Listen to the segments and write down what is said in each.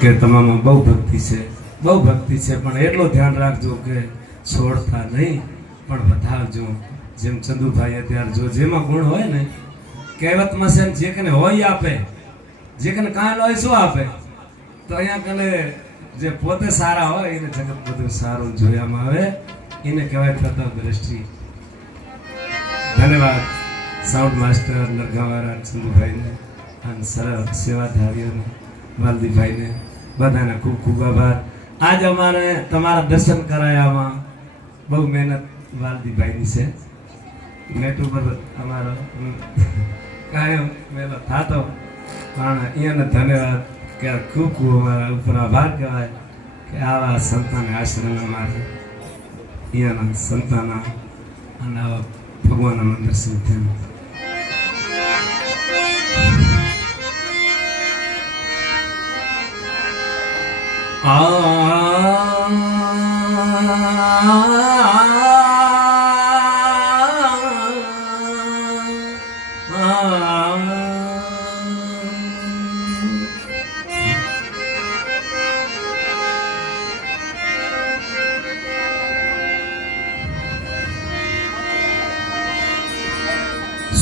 કે તમામાં બહુ ભક્તિ છે. બહુ ભક્તિ છે, પણ એટલું ધ્યાન રાખજો કે છોડતા નહીં, પણ વધારજો. જેમ ચંદુભાઈ અત્યારે જો જેમાં ગુણ હોય ને, કહેવતમાં છે જે કને હોય આપે, જે કને કાંઈ હોય શું આપે? તો અહીંયા કને જે પોતે સારા હોય, એને જગત બધું સારું જોયામાં આવે. એને કહેવાય પ્રતાપ દ્રષ્ટિ. ધન્યવાદ સાઉન્ડ માસ્ટર નરગાવાળા ચંદુભાઈને અને સરળ સેવાધારીઓને, વાલદીભાઈને. બધાને ખૂબ ખૂબ આભાર. આજ અમારે તમારા દર્શન કરાયામાં બહુ મહેનત વાલદીભાઈની છે. નેટ ઉપર અમારો કાયમ મેલો થતો. પણ એને ધન્યવાદ કે ખૂબ ખૂબ અમારા ઉપર આભાર કહેવાય કે આવા સંતાન આશ્રમ અમારે અહીંયાના સંતાના અને ભગવાનના દર્શન થયા.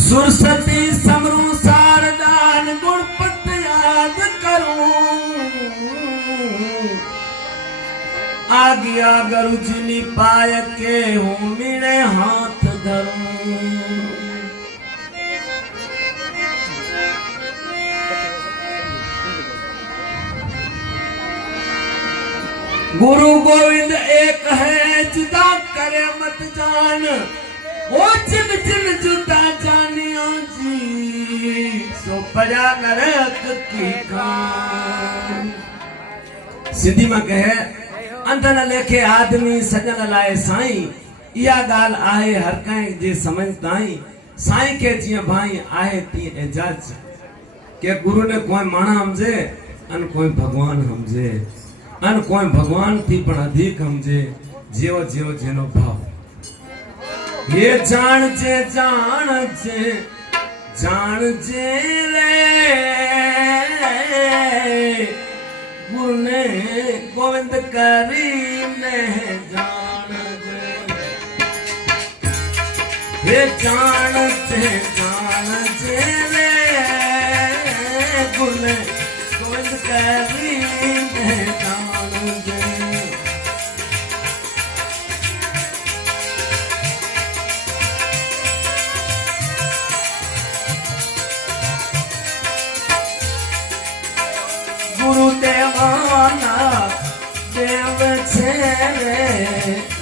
સુરસતી સમરૂ સારદાન लागिया गरुजनी पाय के हूँ हाथ धरू गुरु गोविंद एक है जुदा करे मत जान वो चिन चिन जुदा जानिया जी सो बजा नरक की खान सिद्धि में कहे अंधन लेखे आदमी सजन लाए साईं इहा ॻाल्हि आहे हर कंहिं जे समझ ताईं साईं खे जीअं भाई आहे तीअं एजाज કે ગુરુને કોઈ માણા સમજે અને કોઈ ભગવાન સમજે અને કોઈ ભગવાનથી પણ અધિક સમજે જેવો જેવો જેનો ભાવ એ જાણજે જાણજે જાણજે રે ગુને ગોવિંદ કરીને જાણજે હે જાણજે જાણજે દેવ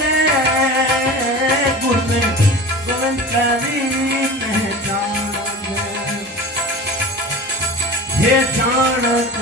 રે ગુરને ગોવિંદ કરીને જાણજે. હે જાણતે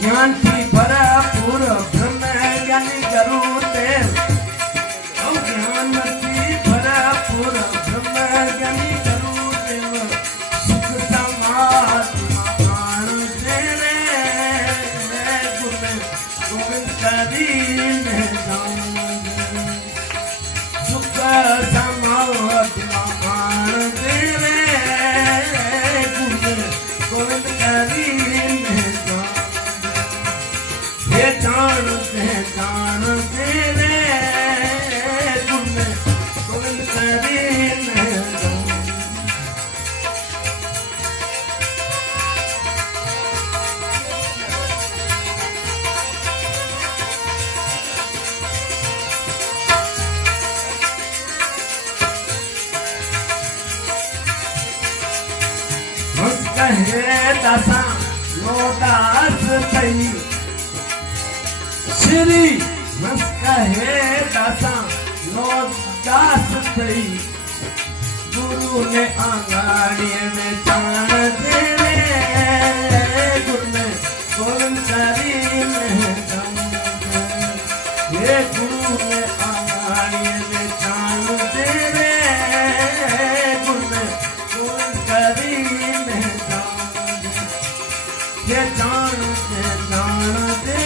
Nyanti para કહે દસા લોટાસ થઈ શ્રી રસ કહે દસા લોટાસ થઈ ગુરુને આંગણીએ મેં ચાણ દેવે ગુરુને ગોવિંદ કરી મેં ગુરુને Yeah, Jonathan, Jonathan.